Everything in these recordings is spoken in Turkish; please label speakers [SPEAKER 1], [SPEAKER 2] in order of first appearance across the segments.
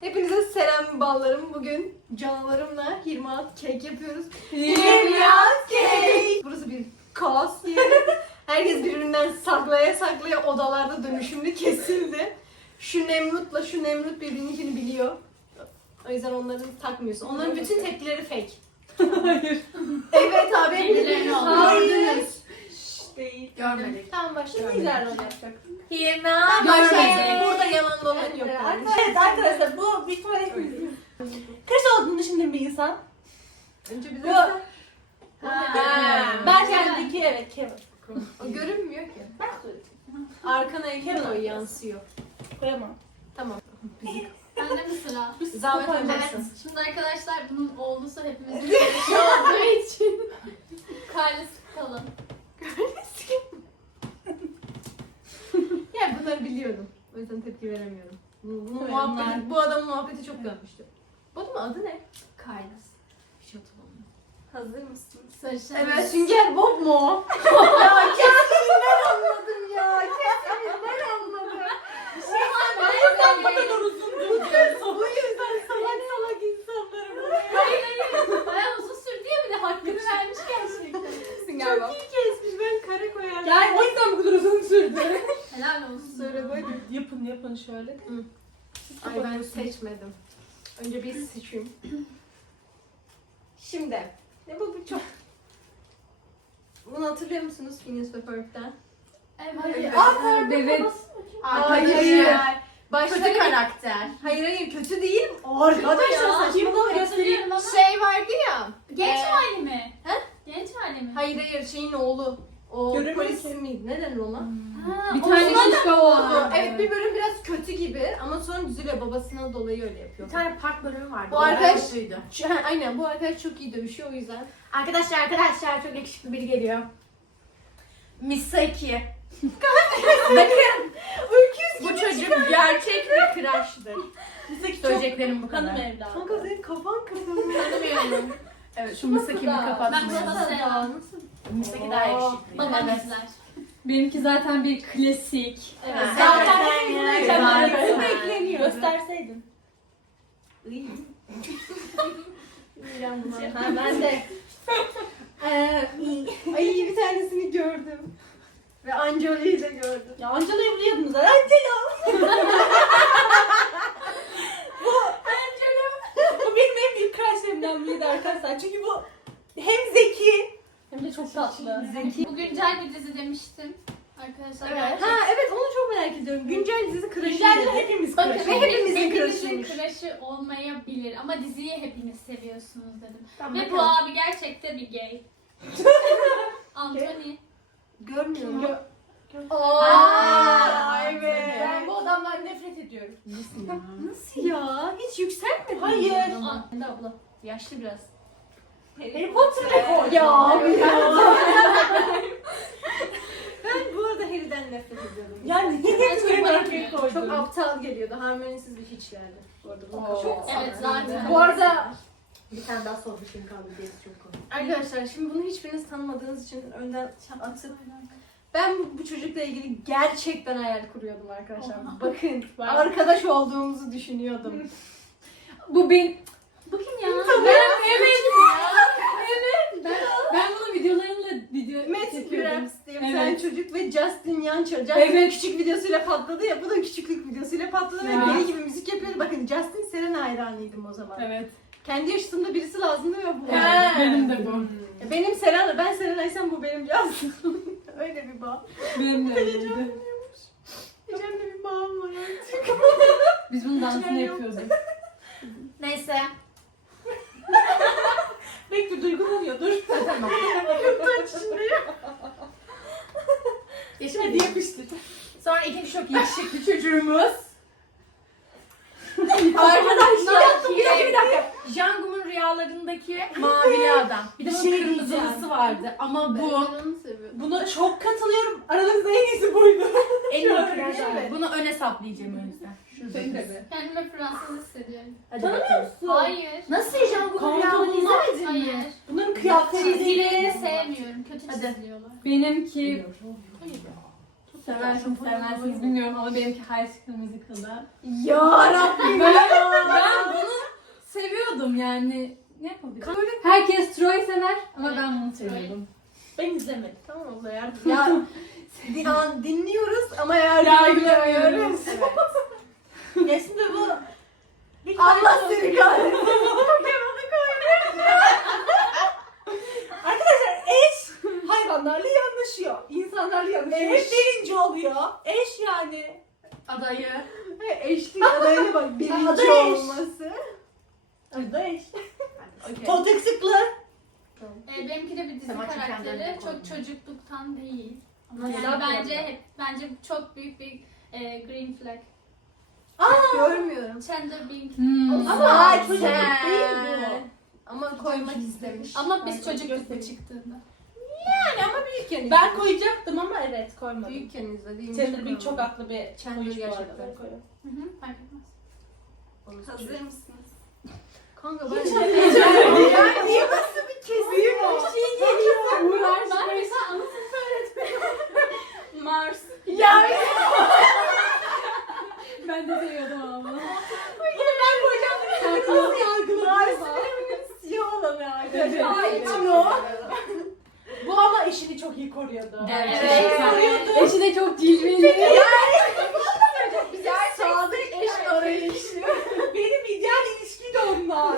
[SPEAKER 1] Hepinize selam ballarım. Bugün canavarımla 26 kek yapıyoruz.
[SPEAKER 2] 26 kek!
[SPEAKER 1] Burası bir kaos yeri. Herkes birbirinden saklaya odalarda dönüşümlü kesildi. Şu Nemrut'la şu Nemrut birbirininkini biliyor. O yüzden onları takmıyorsun. Onların bütün tepkileri fake.
[SPEAKER 2] Hayır.
[SPEAKER 1] Evet abi.
[SPEAKER 3] Birbirlerini
[SPEAKER 1] Gördünüz.
[SPEAKER 2] Değil.
[SPEAKER 3] Görmedik.
[SPEAKER 1] Tamam başlayalım.
[SPEAKER 2] Güzel rol yapacak.
[SPEAKER 1] Tamam başlayalım. Burada yalan dolan yok.
[SPEAKER 2] Evet arkadaşlar bu büyük ihtimalle hepimizin. Kaç olduğunu düşündüğüm bir insan.
[SPEAKER 1] Önce bize
[SPEAKER 2] Bu. Ben
[SPEAKER 1] Ben
[SPEAKER 2] kendimdeki evet Kevin.
[SPEAKER 1] o görünmüyor ki.
[SPEAKER 2] Ben söyleyeyim.
[SPEAKER 1] Arkana eğilir o yansıyor.
[SPEAKER 2] Koyamam.
[SPEAKER 1] Tamam.
[SPEAKER 3] Ben de mesela.
[SPEAKER 1] Zahmet
[SPEAKER 3] Evet.
[SPEAKER 1] olmasın.
[SPEAKER 3] Şimdi arkadaşlar bunun oğlusu hepimizin kardeşi olduğu için karnesi kalın.
[SPEAKER 1] Ya bunları biliyordum. O yüzden tepki veremiyorum.
[SPEAKER 2] Koyalım.
[SPEAKER 1] Bu adamın muhabbeti çok dönmüştü. Bu adamın adı ne?
[SPEAKER 3] Karnesi.
[SPEAKER 1] Bir şey hatırlamıyorum. Hazır mısın?
[SPEAKER 3] Sarışın.
[SPEAKER 1] Evet, Sünger Bob mu o? Ya kesin ben anladım ya. Kesin ben anladım.
[SPEAKER 2] Ben bu kadar uzun durdum.
[SPEAKER 1] Bu yüzden salak insanlarım.
[SPEAKER 3] Hayır. Bayağı uzun sürdü ya, bir de hakkını vermiş gerçekten.
[SPEAKER 1] Sünger Bob. Çok iyi kesmiş. Ben kare koyardım.
[SPEAKER 2] Yani o yüzden bu kadar uzun sürdü.
[SPEAKER 3] Helal olsun.
[SPEAKER 1] Söyle böyle.
[SPEAKER 2] Yapın şöyle.
[SPEAKER 1] Ay ben seçmedim. Önce bir seçeyim. Şimdi. Ne bu çok... Bunu hatırlıyor musunuz Phineas ve Ferb'den?
[SPEAKER 3] Evet.
[SPEAKER 2] Evet.
[SPEAKER 1] Hayır. Başta
[SPEAKER 3] Kötü karakter.
[SPEAKER 1] Hayır kötü değil. Arkadaşlar
[SPEAKER 3] Ya,
[SPEAKER 1] saçmalama göstereyim.
[SPEAKER 3] hatırlıyorum ama.
[SPEAKER 1] Şey vardı ya.
[SPEAKER 3] Genç hali mi?
[SPEAKER 1] He?
[SPEAKER 3] Genç hali mi?
[SPEAKER 1] Hayır şeyin oğlu. O
[SPEAKER 2] Göremiyorum
[SPEAKER 1] polis
[SPEAKER 2] ki.
[SPEAKER 1] miydi? Ne denir ona?
[SPEAKER 3] Ha,
[SPEAKER 2] Bir
[SPEAKER 3] o
[SPEAKER 2] tane
[SPEAKER 3] zaman-
[SPEAKER 2] şişko var.
[SPEAKER 1] Evet bir bölüm biraz kötü gibi ama sonra düzülüyor. Babasına dolayı öyle yapıyor.
[SPEAKER 4] Bir tane park bölümü vardı.
[SPEAKER 1] Bu
[SPEAKER 4] O
[SPEAKER 1] arkadaş-
[SPEAKER 4] kötüydü.
[SPEAKER 1] Aynen bu arkadaş çok iyi dövüşüyor o yüzden.
[SPEAKER 4] Arkadaşlar çok yakışıklı biri geliyor. Misaki. Bakın. Bu çocuk gerçek bir crush'dır.
[SPEAKER 2] Misaki çok
[SPEAKER 4] Söyleyeceklerim bu
[SPEAKER 2] hanım
[SPEAKER 4] kadar.
[SPEAKER 2] evladı.
[SPEAKER 1] Kanka senin kafan kırıldı.
[SPEAKER 4] Tanımıyorum. Evet şu Misaki'yi bir
[SPEAKER 3] Ben
[SPEAKER 4] kapatmayalım.
[SPEAKER 3] sana selam.
[SPEAKER 4] Misaki daha yakışıklı.
[SPEAKER 3] Babam
[SPEAKER 4] Evet.
[SPEAKER 3] izler.
[SPEAKER 5] Benimki zaten bir klasik.
[SPEAKER 1] Evet.
[SPEAKER 2] Zaten
[SPEAKER 4] Evet.
[SPEAKER 1] bekleniyor.
[SPEAKER 2] Gösterseydin.
[SPEAKER 1] Ha ben de. Ay bir tanesini gördüm. Ve Angela'yı da gördüm.
[SPEAKER 2] Ya Angela'yı biliyordunuz. Angela. Bu benim en büyük crush'larımdan biriydi arkadaşlar. Çünkü bu hem zeki hem de çok tatlı.
[SPEAKER 3] Bu güncel bir dizi demiştim. Arkadaşlar
[SPEAKER 1] Evet. Ha evet onu çok merak ediyorum. Güncel dizi crush'ı.
[SPEAKER 2] Güncelde hepimiz
[SPEAKER 3] Bakın
[SPEAKER 2] crush.
[SPEAKER 1] hepimizin
[SPEAKER 3] hepimizin
[SPEAKER 1] crush'ıymış.
[SPEAKER 3] crush'ı olmayabilir ama diziyi hepiniz seviyorsunuz dedim.
[SPEAKER 1] Tamam,
[SPEAKER 3] Ve bu
[SPEAKER 1] bakalım.
[SPEAKER 3] abi gerçekten bir gay. Anthony.
[SPEAKER 1] Görmüyorum.
[SPEAKER 2] Aa,
[SPEAKER 1] evet.
[SPEAKER 2] Ben bu adamdan nefret ediyorum.
[SPEAKER 1] Nasıl ya? Hiç yükselmedi.
[SPEAKER 2] Hayır.
[SPEAKER 3] Hande abla. Yaşlı biraz.
[SPEAKER 2] Harry Potter'la koy.
[SPEAKER 1] Ya abi ya. Ben bu arada Harry'den nefret ediyordum.
[SPEAKER 2] Yani
[SPEAKER 3] Ben çok
[SPEAKER 2] hepsini
[SPEAKER 3] merak
[SPEAKER 2] arkaya
[SPEAKER 3] ediyorum.
[SPEAKER 2] koydum.
[SPEAKER 1] Çok aptal geliyordu. Harmonisiz bir hiçlerdi. Bu arada bu
[SPEAKER 2] Oo.
[SPEAKER 1] çok
[SPEAKER 3] Evet zaten.
[SPEAKER 2] Bu arada
[SPEAKER 1] bir tane daha soru düşün kaldı. Gerisi çok komik. Arkadaşlar şimdi bunu hiçbiriniz tanımadığınız için önden atıp ben bu çocukla ilgili gerçekten hayal kuruyordum arkadaşlar.
[SPEAKER 3] Oha.
[SPEAKER 1] Bakın
[SPEAKER 2] Vay.
[SPEAKER 1] arkadaş olduğumuzu düşünüyordum.
[SPEAKER 5] Bu ben
[SPEAKER 3] Bu kim ya?
[SPEAKER 5] ben bunu video
[SPEAKER 1] Matt
[SPEAKER 5] çekiyordum.
[SPEAKER 1] Graves diye bir
[SPEAKER 5] Evet.
[SPEAKER 1] tane çocuk ve Justin Yancho. Justin
[SPEAKER 5] Evet.
[SPEAKER 1] küçük videosuyla patladı ya. Bu da küçüklük videosuyla patladı
[SPEAKER 5] Ya.
[SPEAKER 1] ve deli gibi müzik yapıyordu. Bakın Justin Serena hayranıydım o zaman.
[SPEAKER 5] Evet.
[SPEAKER 1] Kendi yaşıtımda birisi lazımdı ve bu.
[SPEAKER 2] He.
[SPEAKER 5] Benim de bu.
[SPEAKER 1] Benim Serena, ben Serena'ysam bu benim Justin. Öyle bir bağ.
[SPEAKER 5] Benim de öyleydi.
[SPEAKER 1] Ecem'le bir bağım var artık.
[SPEAKER 5] Biz bunun dansını yapıyorduk.
[SPEAKER 4] Neyse.
[SPEAKER 2] bekle duygulanıyor dur.
[SPEAKER 4] Tamam.
[SPEAKER 2] Hadi yapıştır.
[SPEAKER 4] Sonra ikinci çok yakışıklı çocuğumuz.
[SPEAKER 2] Arkadaşlar,
[SPEAKER 4] Bir dakika. Jangum'un rüyalarındaki mavili adam. Bir de
[SPEAKER 2] Bir
[SPEAKER 4] bunun
[SPEAKER 2] şey
[SPEAKER 4] kırmızılısı
[SPEAKER 2] diyeceğim.
[SPEAKER 4] vardı. Ama bu
[SPEAKER 3] onu seviyorum.
[SPEAKER 2] Buna çok katılıyorum. Aranızda en iyisi buydu.
[SPEAKER 4] en iyi
[SPEAKER 2] Şöyle
[SPEAKER 4] kıraç.
[SPEAKER 1] değil mi?
[SPEAKER 4] Bunu öne saplayacağım o yüzden.
[SPEAKER 2] Senin de mi?
[SPEAKER 3] Kendime Fransız hissediyorum.
[SPEAKER 1] Hadi
[SPEAKER 2] Tanımıyor
[SPEAKER 1] bakalım.
[SPEAKER 2] musun?
[SPEAKER 3] Hayır.
[SPEAKER 4] Nasıl Jangum'un
[SPEAKER 2] Kanka
[SPEAKER 4] rüyalarını
[SPEAKER 2] bunlar-
[SPEAKER 4] izlemedin mi?
[SPEAKER 3] Hayır.
[SPEAKER 2] Bunların kıyafetleri
[SPEAKER 3] Çizgilerini sevmiyorum. Kötü
[SPEAKER 4] Hadi.
[SPEAKER 3] çiziliyorlar.
[SPEAKER 5] Benimki Seversiniz sevmezsiniz bilmiyorum ama benimki High School Musical'da.
[SPEAKER 1] Yarabbim
[SPEAKER 5] Ben bunu seviyordum yani. Ne yapabilirim? Herkes Troy sever ama ben bunu seviyordum.
[SPEAKER 2] Ben izlemedim.
[SPEAKER 1] Tamam abla yardım. Ya dinliyoruz ama yargılamıyoruz.
[SPEAKER 2] Aslında bu
[SPEAKER 1] Allah seni kahretsin.
[SPEAKER 2] Arkadaşlar eş hayvanlarla yanlışıyor. İnsanlarla yanlışıyor. Hep birinci oluyor. Eş yani.
[SPEAKER 4] Adayı.
[SPEAKER 1] Eşlik adayına bak birinci
[SPEAKER 2] Aday eş.
[SPEAKER 1] olması.
[SPEAKER 2] Adı eş.
[SPEAKER 4] Okay.
[SPEAKER 2] Koltuk sıklı.
[SPEAKER 3] Benimki de bir dizi
[SPEAKER 4] Tamam,
[SPEAKER 3] karakteri.
[SPEAKER 4] kendine
[SPEAKER 3] Çok
[SPEAKER 4] koydum.
[SPEAKER 3] çocukluktan değil. Ama
[SPEAKER 4] Nasıl
[SPEAKER 3] yani
[SPEAKER 4] yapıyor?
[SPEAKER 3] bence çok büyük bir green flag.
[SPEAKER 1] Görmüyorum.
[SPEAKER 3] Chandler Bing.
[SPEAKER 2] Ama
[SPEAKER 1] Zaten.
[SPEAKER 2] çocuk değil bu.
[SPEAKER 1] Ama koymak istemiş.
[SPEAKER 3] Ama biz
[SPEAKER 2] Ben
[SPEAKER 3] çocuktuk bu
[SPEAKER 2] göstereyim.
[SPEAKER 3] çıktığında.
[SPEAKER 1] Yani ama büyükken
[SPEAKER 2] Ben koyacaktım ama evet koymadım.
[SPEAKER 1] büyükken izlediğim
[SPEAKER 2] Chandler Bing çok aklı bir
[SPEAKER 1] Chandler
[SPEAKER 2] oyuncu bu arada.
[SPEAKER 1] gerçekten.
[SPEAKER 2] Ben koyuyorum.
[SPEAKER 3] Hı hı, fark etmez.
[SPEAKER 4] Hazır mısınız?
[SPEAKER 1] Kanka ben
[SPEAKER 2] Niye nasıl bir kesim o? Bir şey geliyor.
[SPEAKER 3] Ben mesela anasını
[SPEAKER 4] Mars.
[SPEAKER 1] Ya
[SPEAKER 5] Ben de seviyordum ama.
[SPEAKER 2] Bunu ben koyacağım. Nasıl yargıladınız?
[SPEAKER 1] siyah olanı
[SPEAKER 5] Evet.
[SPEAKER 1] arkadaşlar.
[SPEAKER 2] Bu ama eşini çok iyi koruyordu.
[SPEAKER 5] Evet. Eşi de çok cilveli.
[SPEAKER 1] Sadık eş arayışı.
[SPEAKER 2] Benim ideal ilişki de onlar.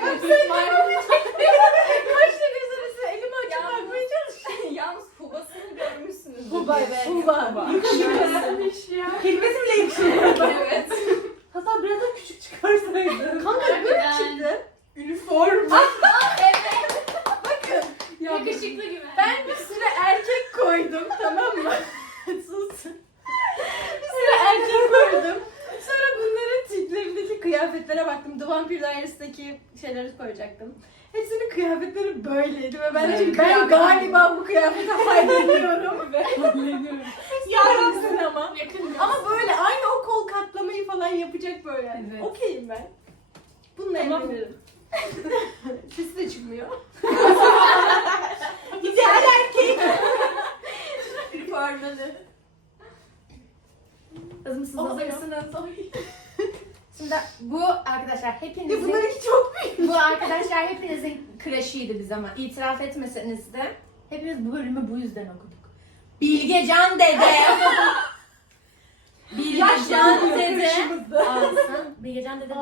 [SPEAKER 1] Kaç tane üzerine elimi açıp bakmaya çalışıyorum.
[SPEAKER 4] Yalnız Hubasını görmüşsünüz.
[SPEAKER 2] Huba evet.
[SPEAKER 1] Huba.
[SPEAKER 2] Yakışıklı. Kelimesi bile yakışıklı.
[SPEAKER 4] Evet.
[SPEAKER 2] Hatta biraz daha küçük çıkarsaydın.
[SPEAKER 1] Kanka böyle
[SPEAKER 3] Harbiden.
[SPEAKER 1] çıktı.
[SPEAKER 2] Üniform.
[SPEAKER 3] Yakışıklı gibi.
[SPEAKER 1] Ben bir süre erkek koydum tamam mı? Sus. Bir süre erkek koydum. Sonra bunların tiplerindeki kıyafetlere baktım. The Vampire Diaries'taki şeyleri koyacaktım. Hepsinin kıyafetleri böyleydi ve ben dedim ki ben galiba bu kıyafete hayrediyorum. Yarımsın ama.
[SPEAKER 3] Yakın.
[SPEAKER 1] Ama böyle aynı o kol katlamayı falan yapacak böyle.
[SPEAKER 5] Evet.
[SPEAKER 1] Okeyim ben. Bununla
[SPEAKER 2] Tamam.
[SPEAKER 1] evlenirim. Sesi de çıkmıyor.
[SPEAKER 2] İdeal erkek.
[SPEAKER 4] Üniformalı. Hazır mısınız?
[SPEAKER 1] Oh,
[SPEAKER 4] Hazır
[SPEAKER 1] evet.
[SPEAKER 4] mısınız? Şimdi bu arkadaşlar
[SPEAKER 1] Ya
[SPEAKER 4] hepinizin
[SPEAKER 1] bunlarınki çok büyük.
[SPEAKER 4] bu arkadaşlar hepinizin crush'ıydı biz ama itiraf etmeseniz de hepimiz bu bölümü bu yüzden okuduk. Bilgecan dede. Bilgecan dede. Alsın. Bilgecan dede.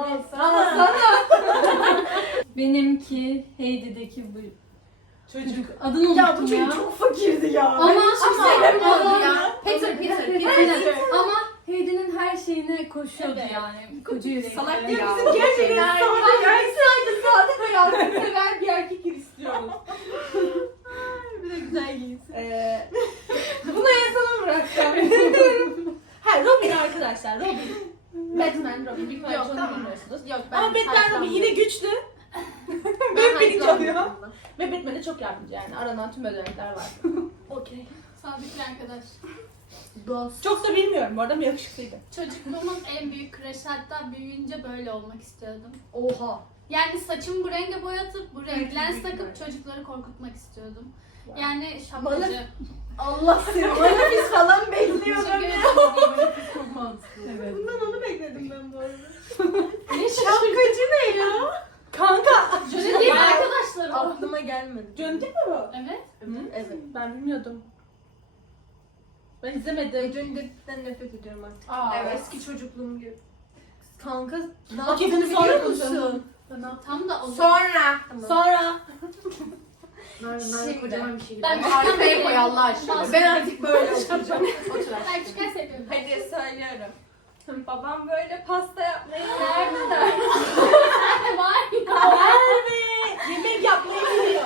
[SPEAKER 5] Benimki Heidi'deki bu
[SPEAKER 2] Çocuk.
[SPEAKER 5] adını unuttum
[SPEAKER 1] Ya bu çocuk çok fakirdi ya.
[SPEAKER 5] Ama
[SPEAKER 4] Sevim oldu ya. Peter.
[SPEAKER 5] Ama Heidi'nin her şeyine koşuyordu
[SPEAKER 3] Evet.
[SPEAKER 5] yani. Koca yürekli.
[SPEAKER 4] Salak
[SPEAKER 2] Ya
[SPEAKER 4] ya.
[SPEAKER 2] bizim gerçekten sadık ve yardımsever bir erkek istiyoruz.
[SPEAKER 1] Bir de güzel giyinsin.
[SPEAKER 2] Buna yazalım bırakacağım. Ha Robin arkadaşlar Robin. Batman Robin. Bir
[SPEAKER 1] Yok,
[SPEAKER 2] parça onu
[SPEAKER 1] tamam.
[SPEAKER 2] bilmiyorsunuz.
[SPEAKER 1] Yok
[SPEAKER 2] Ama Batman Robin yine güçlü. Benim birinci oluyor. Ve Batman'e çok yardımcı yani. Aranan tüm özellikler var.
[SPEAKER 1] Okey.
[SPEAKER 3] Sadık bir arkadaş.
[SPEAKER 1] Dost.
[SPEAKER 2] Çok da bilmiyorum bu arada ama yakışıklıydı.
[SPEAKER 3] Çocukluğumun en büyük crush'ı, hatta büyüyünce böyle olmak istiyordum.
[SPEAKER 1] Oha.
[SPEAKER 3] Yani saçımı bu renge boyatıp bu renk lens
[SPEAKER 2] büyük
[SPEAKER 3] takıp
[SPEAKER 2] böyle.
[SPEAKER 3] çocukları korkutmak istiyordum.
[SPEAKER 2] Wow.
[SPEAKER 3] Yani şapkacı.
[SPEAKER 1] Allah seni. Bana biz falan bekliyordum
[SPEAKER 3] Teşekkür
[SPEAKER 1] ya.
[SPEAKER 3] ederim.
[SPEAKER 5] Çok mantıklı. Evet.
[SPEAKER 1] Bundan onu bekledim ben bu arada.
[SPEAKER 3] Ne
[SPEAKER 1] Şapkacı ne ya?
[SPEAKER 2] Kanka.
[SPEAKER 3] Johnny değil arkadaşlarım.
[SPEAKER 1] Aklıma gelmedi.
[SPEAKER 2] John değil mi bu?
[SPEAKER 3] Evet.
[SPEAKER 1] Evet.
[SPEAKER 2] Ben bilmiyordum. Ben izlemedim.
[SPEAKER 1] Johnny Depp'ten nefret ediyorum artık.
[SPEAKER 2] Aa,
[SPEAKER 1] Evet. Eski çocukluğum gibi. Kanka ne
[SPEAKER 2] Okey,
[SPEAKER 1] yaptığını
[SPEAKER 2] bunu sonra
[SPEAKER 1] biliyor
[SPEAKER 2] konuşalım.
[SPEAKER 1] musun?
[SPEAKER 3] Tam da olur.
[SPEAKER 4] Sonra.
[SPEAKER 2] Sonra.
[SPEAKER 4] Şimdi.
[SPEAKER 1] Kocaman bir şey.
[SPEAKER 3] Ben
[SPEAKER 4] Arkaya koy Allah aşkına.
[SPEAKER 1] Ben artık böyle oturacağım.
[SPEAKER 3] Ben küçükken seviyorum.
[SPEAKER 4] Hadi söylüyorum. Babam böyle pasta yapmayı nerede der?
[SPEAKER 3] Var ya.
[SPEAKER 2] Merve. Yemek yapmayı biliyor.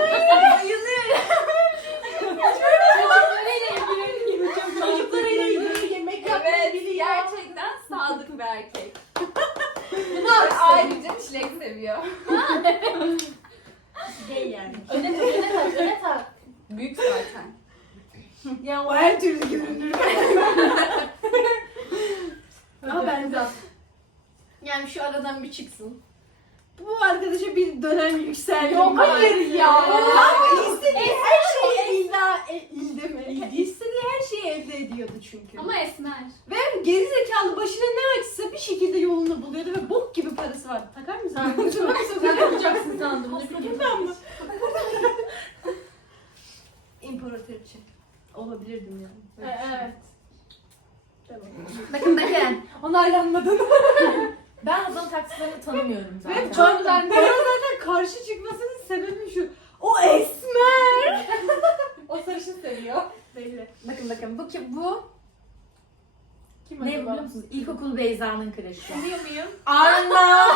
[SPEAKER 2] Çocuklarıyla ilgili yemek yapmayı
[SPEAKER 4] Evet,
[SPEAKER 2] biliyor.
[SPEAKER 4] gerçekten sadık bir erkek.
[SPEAKER 2] Bunu
[SPEAKER 4] Ve
[SPEAKER 2] ayrıca
[SPEAKER 4] ayrıca çilek seviyor.
[SPEAKER 1] Gay yani.
[SPEAKER 2] öne tak.
[SPEAKER 4] Büyük zaten.
[SPEAKER 1] Ya o her türlü görünür. Ama ben de. Yani şu aradan bir çıksın. Bu arkadaşa bir dönem yükseldim.
[SPEAKER 2] Yok, hayır ya.
[SPEAKER 1] Ama istediği her şeyi illa ilde mi?
[SPEAKER 2] İstediği her şeyi
[SPEAKER 1] elde ediyordu çünkü.
[SPEAKER 3] Ama esmer.
[SPEAKER 1] Ve gerizekalı başına ne açsa bir şekilde yolunu buluyordu ve bok gibi parası vardı. Takar mısın?
[SPEAKER 2] Sen yapacaksın sandım. Ne bileyim.
[SPEAKER 1] İmparatoriçe. Olabilirdim yani.
[SPEAKER 2] Evet.
[SPEAKER 4] Bakın.
[SPEAKER 2] Onaylanmadın.
[SPEAKER 4] Ben Hazal'ın taksitlerini tanımıyorum zaten.
[SPEAKER 1] Ve çok bana zaten karşı çıkmasının sebebi şu. O esmer.
[SPEAKER 2] O sarışın seviyor.
[SPEAKER 1] Belli.
[SPEAKER 4] Bakın bu
[SPEAKER 2] Kim
[SPEAKER 4] ne
[SPEAKER 2] acaba?
[SPEAKER 4] biliyor musunuz? İlkokul Beyza'nın kreşi.
[SPEAKER 3] Biliyor muyum?
[SPEAKER 4] Arna!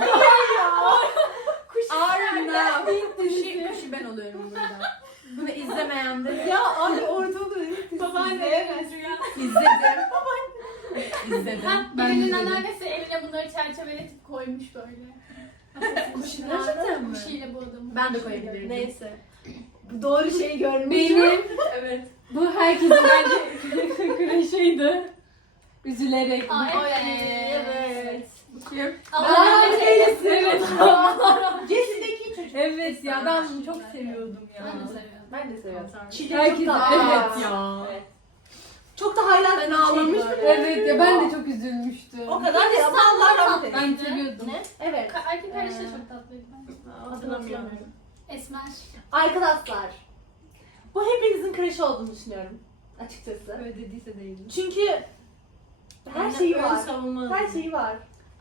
[SPEAKER 2] Kuş
[SPEAKER 4] Arna! Kuşu ben oluyorum burada. Bunu izlemeyen de
[SPEAKER 1] Ya abi ortalığı
[SPEAKER 3] Babaanne.
[SPEAKER 4] izledim. İzledim.
[SPEAKER 3] Birinin
[SPEAKER 5] izledim.
[SPEAKER 3] anneannesi evine bunları çerçeveletip koymuş böyle.
[SPEAKER 4] Gerçekten mi?
[SPEAKER 3] Kuşuyla bu adamı.
[SPEAKER 4] Ben de koyabilirim.
[SPEAKER 1] Neyse. Bu doğru şeyi görmüş.
[SPEAKER 5] Benim
[SPEAKER 4] Evet.
[SPEAKER 5] bu herkesin bence kreşiydi. Üzülerek.
[SPEAKER 3] Ay
[SPEAKER 1] Evet.
[SPEAKER 4] Kim?
[SPEAKER 3] Ama
[SPEAKER 5] Evet. Evet.
[SPEAKER 1] Cesi'deki çocuk.
[SPEAKER 5] Evet ya ben bunu çok seviyordum ya.
[SPEAKER 3] ben de seviyorum.
[SPEAKER 2] Ben de seviyorum.
[SPEAKER 5] Herkes evet ya.
[SPEAKER 2] Çok da hayran
[SPEAKER 1] Ben ağlamıştım.
[SPEAKER 5] Evet ya ben de çok üzülmüştüm.
[SPEAKER 2] O kadar ya. Allah rahmet eylesin.
[SPEAKER 5] Ben seviyordum.
[SPEAKER 2] Evet.
[SPEAKER 3] Erkek kardeşi de çok tatlıydı.
[SPEAKER 1] Hatırlamıyorum.
[SPEAKER 3] Esmer.
[SPEAKER 2] Arkadaşlar. Bu hepinizin kreşi olduğunu düşünüyorum. Açıkçası.
[SPEAKER 1] Öyle dediyse değildim.
[SPEAKER 2] Çünkü her şeyi var. Her şeyi var.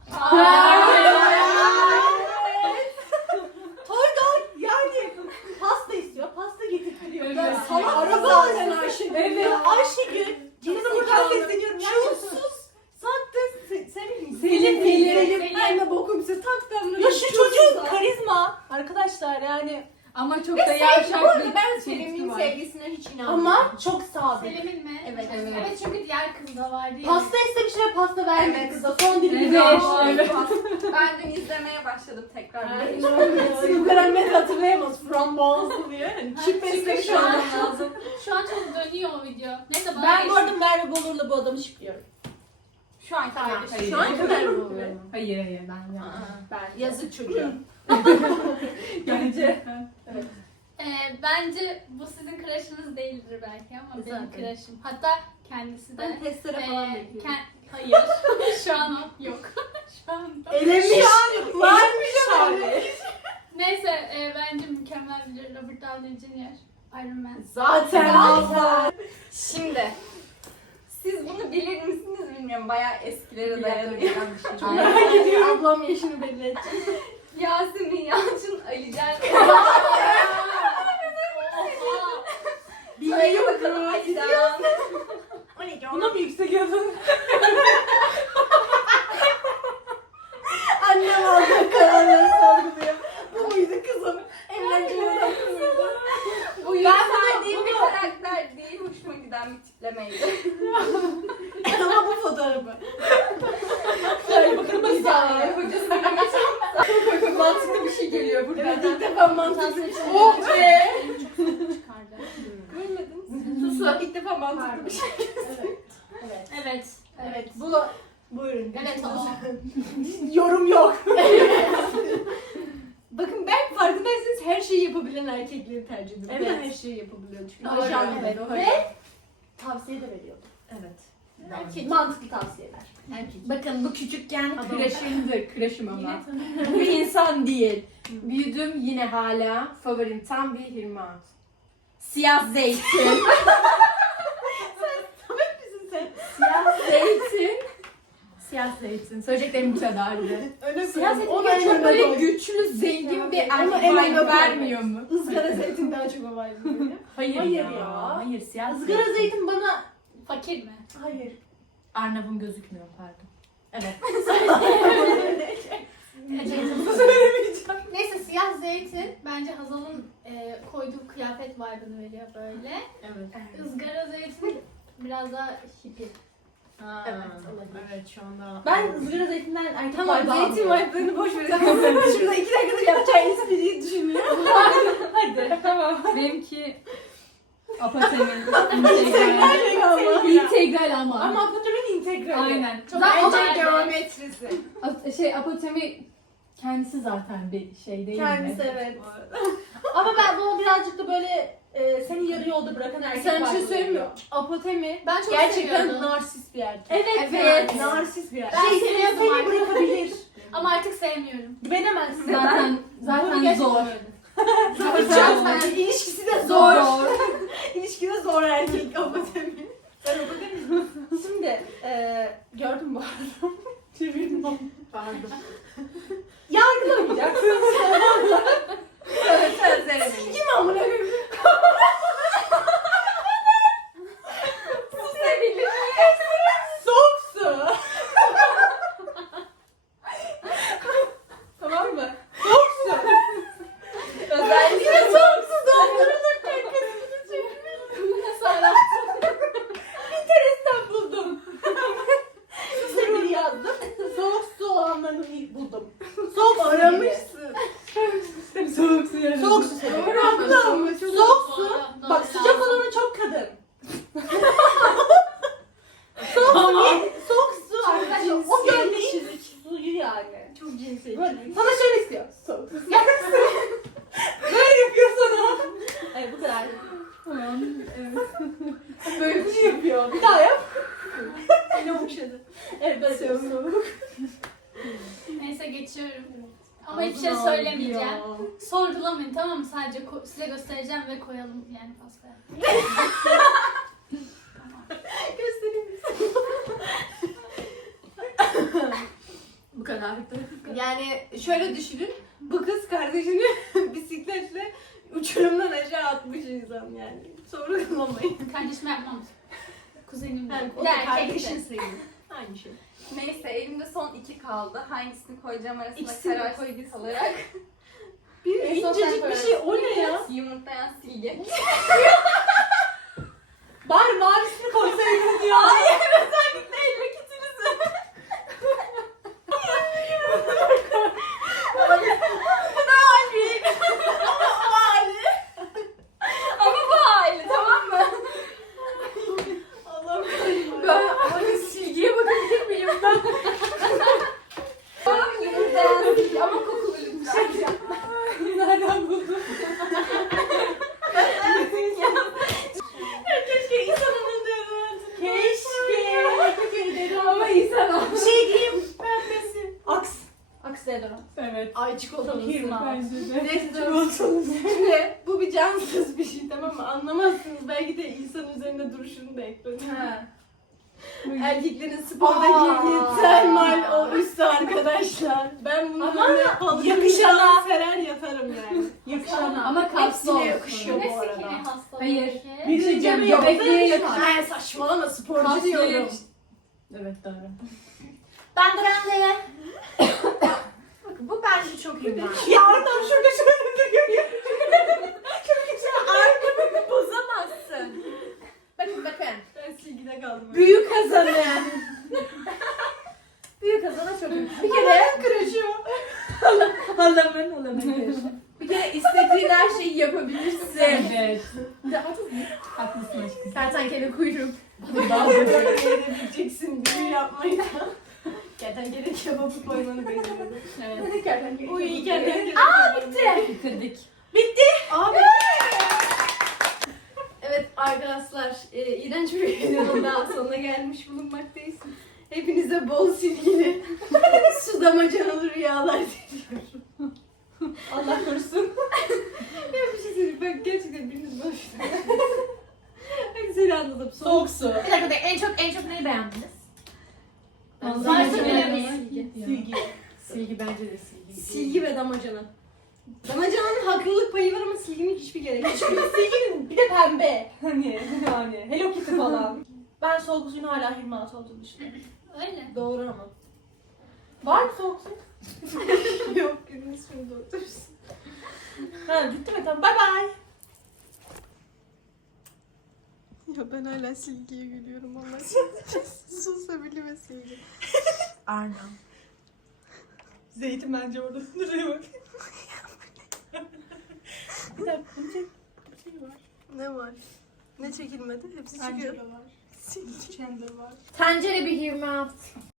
[SPEAKER 2] Toygar yani pasta istiyor. Pasta getirtiyor.
[SPEAKER 5] Evet.
[SPEAKER 2] Ya salak
[SPEAKER 1] Araba
[SPEAKER 2] zaten
[SPEAKER 1] zaten Ayşegül.
[SPEAKER 2] Evet.
[SPEAKER 1] ya.
[SPEAKER 2] Ayşegül. Yine de buradan sesleniyorum.
[SPEAKER 1] Çulsuz. Sattı. Selim.
[SPEAKER 5] Selim.
[SPEAKER 1] Ben de bokum size taktım.
[SPEAKER 2] Ya şu çocuğun karizma. Arkadaşlar yani.
[SPEAKER 5] Ama çok da yavşak bir
[SPEAKER 1] Ben
[SPEAKER 5] çocuk
[SPEAKER 1] Selim'in
[SPEAKER 5] var.
[SPEAKER 1] sevgisine hiç inanmıyorum.
[SPEAKER 2] Ama çok sadık.
[SPEAKER 3] Selim'in mi?
[SPEAKER 1] Evet,
[SPEAKER 5] evet.
[SPEAKER 3] Evet çünkü diğer kız da vardı ya.
[SPEAKER 2] Pasta istemiş ve pasta vermedi
[SPEAKER 4] Evet.
[SPEAKER 2] kıza. Son dilimi
[SPEAKER 5] Evet.
[SPEAKER 2] gelmiş.
[SPEAKER 4] Ben dün izlemeye başladım tekrar.
[SPEAKER 1] Bu kadar net hatırlayamaz. Frambuazlı diye. Hani
[SPEAKER 3] Ha,
[SPEAKER 1] çip
[SPEAKER 3] çünkü
[SPEAKER 1] beslemiş
[SPEAKER 3] şu an-
[SPEAKER 1] olmam lazım.
[SPEAKER 3] Şu an çok dönüyor o video. Neyse bana
[SPEAKER 2] Ben bu
[SPEAKER 3] geçti.
[SPEAKER 2] arada Merve Bolur'la bu adamı şipliyorum.
[SPEAKER 4] Şu anki
[SPEAKER 1] Hayır.
[SPEAKER 2] Şu an kadar mı?
[SPEAKER 5] Hayır ben ya.
[SPEAKER 2] Ben
[SPEAKER 1] Yazık çocuğa.
[SPEAKER 2] Bence.
[SPEAKER 3] Bence bu sizin crush'ınız değildir belki ama benim
[SPEAKER 1] Zaten.
[SPEAKER 3] crush'ım. Hatta kendisi de.
[SPEAKER 1] Ben testere falan bekliyorum.
[SPEAKER 3] Hayır. Şu an o yok. Şu an
[SPEAKER 1] Elemiş. Varmış
[SPEAKER 2] abi.
[SPEAKER 3] Neyse bence mükemmel bir Robert Downey Jr. Iron Man.
[SPEAKER 1] Zaten abla.
[SPEAKER 4] Şimdi siz bunu bilir misiniz bilmiyorum. Bayağı eskilere
[SPEAKER 1] Bir
[SPEAKER 4] dayanıyor.
[SPEAKER 1] dakika,
[SPEAKER 4] bir şey.
[SPEAKER 1] Merak ediyorum. Ablam yaşını belli edecek.
[SPEAKER 4] Yasemin Yalçın, Ali Can. Söyle bakalım Ali Can.
[SPEAKER 2] Buna mı yüksek yazın?
[SPEAKER 1] Annem aldı kararları sorguluyor. Bu muydu kızım? Evleneceğini muydu?
[SPEAKER 4] Bu yükseldiğim bir karakter değil. Hoşuma giden bir tiplemeydi.
[SPEAKER 1] Ama bu fotoğrafı.
[SPEAKER 2] Söyle bakalım nasıl
[SPEAKER 4] Yani hocası demişim. Mantıklı bir şey geliyor
[SPEAKER 1] Evet
[SPEAKER 4] buradan.
[SPEAKER 1] ilk defa mantıklı bir şey.
[SPEAKER 2] Oh be!
[SPEAKER 3] Çıkardı.
[SPEAKER 1] Görmedin. Sus. İlk defa mantıklı bir şey.
[SPEAKER 3] Evet.
[SPEAKER 1] Evet. Buyurun.
[SPEAKER 3] Evet o.
[SPEAKER 2] Yorum yok.
[SPEAKER 1] Bakın ben farkındaysanız her şeyi yapabilen erkekleri tercih ediyorum.
[SPEAKER 2] Evet.
[SPEAKER 1] Ben her şeyi yapabiliyorum çünkü.
[SPEAKER 2] Doğru,
[SPEAKER 1] ajan
[SPEAKER 2] evet.
[SPEAKER 1] gibi.
[SPEAKER 2] Ve tavsiye de veriyordu.
[SPEAKER 1] Evet.
[SPEAKER 3] Erkek.
[SPEAKER 2] Mantıklı tavsiyeler.
[SPEAKER 1] Erkek.
[SPEAKER 4] Bakın bu küçükken
[SPEAKER 1] Adam.
[SPEAKER 4] kreşim ama.
[SPEAKER 3] Yine
[SPEAKER 4] Bu bir insan değil. Büyüdüm yine hala favorim tam bir Hilmi. Siyah zeytin.
[SPEAKER 1] Misin sen?
[SPEAKER 4] Siyah zeytin. Siyah zeytin. Söyleyeceklerim bu kadardı.
[SPEAKER 1] Öyle
[SPEAKER 4] Siyah zeytin
[SPEAKER 1] Onu
[SPEAKER 4] böyle çok
[SPEAKER 1] önüne
[SPEAKER 4] böyle
[SPEAKER 1] koy.
[SPEAKER 4] güçlü, zengin bir
[SPEAKER 1] Ama
[SPEAKER 4] erkek
[SPEAKER 1] en
[SPEAKER 4] vibe
[SPEAKER 1] önde
[SPEAKER 4] vermiyor mu?
[SPEAKER 1] Izgara zeytin daha çok havaylı böyle.
[SPEAKER 4] Hayır,
[SPEAKER 2] Hayır
[SPEAKER 4] ya.
[SPEAKER 2] ya.
[SPEAKER 4] Hayır siyah
[SPEAKER 2] Izgara zeytin bana...
[SPEAKER 3] Fakir mi?
[SPEAKER 2] Hayır.
[SPEAKER 4] Arnavum gözükmüyor pardon. Evet.
[SPEAKER 3] Neyse siyah zeytin bence Hazal'ın koyduğu kıyafet vibe'ını veriyor böyle.
[SPEAKER 1] Evet.
[SPEAKER 3] Izgara zeytin biraz daha hippie.
[SPEAKER 1] Evet olabilir. Evet şu anda.
[SPEAKER 2] Ben ızgara zeytinden erkek
[SPEAKER 1] Tamam
[SPEAKER 2] vibe
[SPEAKER 1] zeytin
[SPEAKER 2] almıyorum.
[SPEAKER 1] vibe'larını boş verin. Şurada 2 dakikadır yapacağı espriyi düşünüyorum.
[SPEAKER 2] Hadi tamam.
[SPEAKER 5] Benimki Apatem'in
[SPEAKER 1] Nerede ama?
[SPEAKER 5] integral ama.
[SPEAKER 2] Ama Apotem'in integral.
[SPEAKER 5] Aynen.
[SPEAKER 3] Çok
[SPEAKER 1] Bence
[SPEAKER 3] eğlenceli.
[SPEAKER 1] geometrisi.
[SPEAKER 5] Apotemi kendisi zaten bir şey değil mi?
[SPEAKER 2] Kendisi evet. Ama ben bunu birazcık da böyle seni yarı yolda bırakan erkek
[SPEAKER 1] Sen bir
[SPEAKER 2] var
[SPEAKER 1] şey
[SPEAKER 2] mı
[SPEAKER 1] söyleyeyim mi?
[SPEAKER 2] diyor.
[SPEAKER 1] Apotemi
[SPEAKER 3] Ben çok
[SPEAKER 1] gerçekten
[SPEAKER 3] seviyordum.
[SPEAKER 1] narsist bir erkek.
[SPEAKER 2] Evet.
[SPEAKER 1] Narsist bir erkek.
[SPEAKER 3] Ben seviyordum
[SPEAKER 2] Seni
[SPEAKER 3] artık.
[SPEAKER 2] bırakabilir.
[SPEAKER 3] Ama artık sevmiyorum.
[SPEAKER 2] Güvenemezsin.
[SPEAKER 5] Zaten
[SPEAKER 2] gerçekten
[SPEAKER 5] zor.
[SPEAKER 1] Zor. İlişkisi de zor. İlişki de zor erkek apotemi.
[SPEAKER 2] Ben apotemi. Şimdi gördüm bu arada. Çevirdim onu.
[SPEAKER 1] Pardon.
[SPEAKER 2] Yargılamayacaksın.
[SPEAKER 4] Sözlerimi.
[SPEAKER 1] Kim amına koyayım?
[SPEAKER 2] Soğuk su. Tamam mı? Soğuk su.
[SPEAKER 4] Özellikle
[SPEAKER 1] Soğuk su doldurulurken
[SPEAKER 3] Nasıl arattın?
[SPEAKER 2] Pinterest'ten buldum. Su sevgili yazdım. Soğuk su olanlarını buldum. Soğuk su
[SPEAKER 1] aramışsın.
[SPEAKER 2] Soğuk su yani. Soğuk su seviyorum. Soğuk su. Bak sıcak olanı çok kadın. Soğuk su değil. Soğuk su arkadaşlar. O gömleğin suyu yani.
[SPEAKER 1] Çok cinsiyetçi.
[SPEAKER 2] Böyle, sana şöyle istiyor. Soğuk su. Böyle yapıyor sana. Evet bu kadar. Böyle bir şey yapıyor. Bir daha yap.
[SPEAKER 1] Seni okşadı.
[SPEAKER 2] Evet böyle yapıyor.
[SPEAKER 3] Neyse geçiyorum. Ama hiçbir şey söylemeyeceğim. Sorgulamayın tamam mı? Sadece size göstereceğim ve koyalım yani pastaya.
[SPEAKER 1] Göstereyim.
[SPEAKER 4] bu kadar.
[SPEAKER 1] Yani şöyle düşünün. Bu kız kardeşini bisikletle uçurumdan aşağı atmış insan yani. Sorgulamayın.
[SPEAKER 3] Kardeşim yapmam. Kuzenim
[SPEAKER 1] Yani
[SPEAKER 3] de.
[SPEAKER 1] o
[SPEAKER 3] Bir
[SPEAKER 1] da
[SPEAKER 3] de erkekti.
[SPEAKER 1] kardeşin sayılır. Aynı şey.
[SPEAKER 4] Neyse elimde son 2 kaldı. Hangisini koyacağım arasında
[SPEAKER 1] İkisini
[SPEAKER 4] karar
[SPEAKER 1] koy gitsin.
[SPEAKER 4] kalarak.
[SPEAKER 1] Bir
[SPEAKER 4] En son
[SPEAKER 1] incecik
[SPEAKER 4] sen
[SPEAKER 1] bir şey o ne ya?
[SPEAKER 4] Yumurtlayan silgi.
[SPEAKER 2] Bari mavisini koysaydın diyor.
[SPEAKER 4] Hayır özellikle elmek ikinizi. Bu da hali. Ama bu hali tamam mı?
[SPEAKER 1] Allah'ım.
[SPEAKER 4] Ben ama silgiye bakabilir miyim ben? Tamam yumurtlayan silgi ama kokulu bir şey.
[SPEAKER 2] Nereden buldun?
[SPEAKER 1] Keşke insan onu derdi.
[SPEAKER 2] Keşke.
[SPEAKER 4] Ama insan
[SPEAKER 1] Bir şey diyeyim. Pembesi.
[SPEAKER 2] Aks. Aks deodorant. Evet.
[SPEAKER 1] Ay çikolatalı.
[SPEAKER 2] Firma.
[SPEAKER 1] Neyse canım. Şimdi bu bir cansız bir şey tamam mı? Anlamazsınız. Belki de insan üzerinde duruşunu da ekledim. Erkeklerin spordaki giydiği termal o üstü arkadaşlar. Ben bunun
[SPEAKER 2] Ama
[SPEAKER 1] önüne halı
[SPEAKER 2] yakışana.
[SPEAKER 1] serer yatarım yani.
[SPEAKER 2] Yakışana.
[SPEAKER 5] Ama kapslı
[SPEAKER 1] Hepsine
[SPEAKER 5] olsun.
[SPEAKER 1] yakışıyor bu
[SPEAKER 3] Ne
[SPEAKER 1] arada.
[SPEAKER 3] sikini hastalığı
[SPEAKER 5] Hayır.
[SPEAKER 3] peki?
[SPEAKER 2] Bir şey diyeceğim.
[SPEAKER 5] Göbekliğe
[SPEAKER 2] yakışıyor.
[SPEAKER 1] Ay saçmalama sporcu
[SPEAKER 5] Kaslı
[SPEAKER 1] diyorum.
[SPEAKER 5] Evet doğru.
[SPEAKER 4] Ben de. Bakın bu bence çok iyi.
[SPEAKER 2] Ya oradan şurada şöyle duruyor.
[SPEAKER 4] Arkamı bozamazsın. Bakın.
[SPEAKER 1] Ben silgide kaldım.
[SPEAKER 4] Büyük kazanı. Büyük kazanı çok iyi. Bir kere
[SPEAKER 1] Kıraşıyor.
[SPEAKER 2] Halamın.
[SPEAKER 4] bir kere istediğin her şeyi yapabilirsin.
[SPEAKER 5] Evet. Haklısın aşkım.
[SPEAKER 4] Kertenkele kuyruğum.
[SPEAKER 1] Daha böyle verebileceksin. Büyü yapmayı da. Kertenkele kebabı koymanı bekliyorum.
[SPEAKER 5] Evet.
[SPEAKER 4] Kertenkele.
[SPEAKER 1] Uy kertenkele.
[SPEAKER 5] Bitirdik.
[SPEAKER 1] Abi. Evet arkadaşlar, iğrenç bir videonun daha sonuna gelmiş bulunmaktayız. Hepinize bol silgili, su damacanalı rüyalar diliyorum.
[SPEAKER 2] Allah korusun.
[SPEAKER 1] Ya bir şey söyleyeyim, ben gerçekten biriniz boşver. Hadi seni anladım.
[SPEAKER 2] Soğuk su.
[SPEAKER 4] Bir dakika en çok neyi beğendiniz?
[SPEAKER 3] Varsa bilemeyiz.
[SPEAKER 2] Silgi.
[SPEAKER 5] Silgi bence de silgi.
[SPEAKER 1] Silgi ve damacana. Damacananın haklılık payı var ama silginin hiçbir gereği yok.
[SPEAKER 2] Silginin bir de pembe. Hani yani Hello Kitty falan. Ben soğuk suyun hala 26 olduğunu düşünüyorum.
[SPEAKER 3] Öyle.
[SPEAKER 1] Doğru ama.
[SPEAKER 2] Var mı soğuk su?
[SPEAKER 1] Yok, biriniz şunu doktorsun.
[SPEAKER 2] Ha gitti mi? Tamam. Bye bye.
[SPEAKER 1] Ya ben hala silgiye gülüyorum Allah. Susabili ve silgi.
[SPEAKER 4] Arna.
[SPEAKER 2] Zeytin bence orada. Duruyor bak. Bir dakika. Bir şey var.
[SPEAKER 1] Ne var? Ne çekilmedi? Hepsi çıkıyor.
[SPEAKER 2] Angela var. Chandler var.
[SPEAKER 4] Tencere bir 26.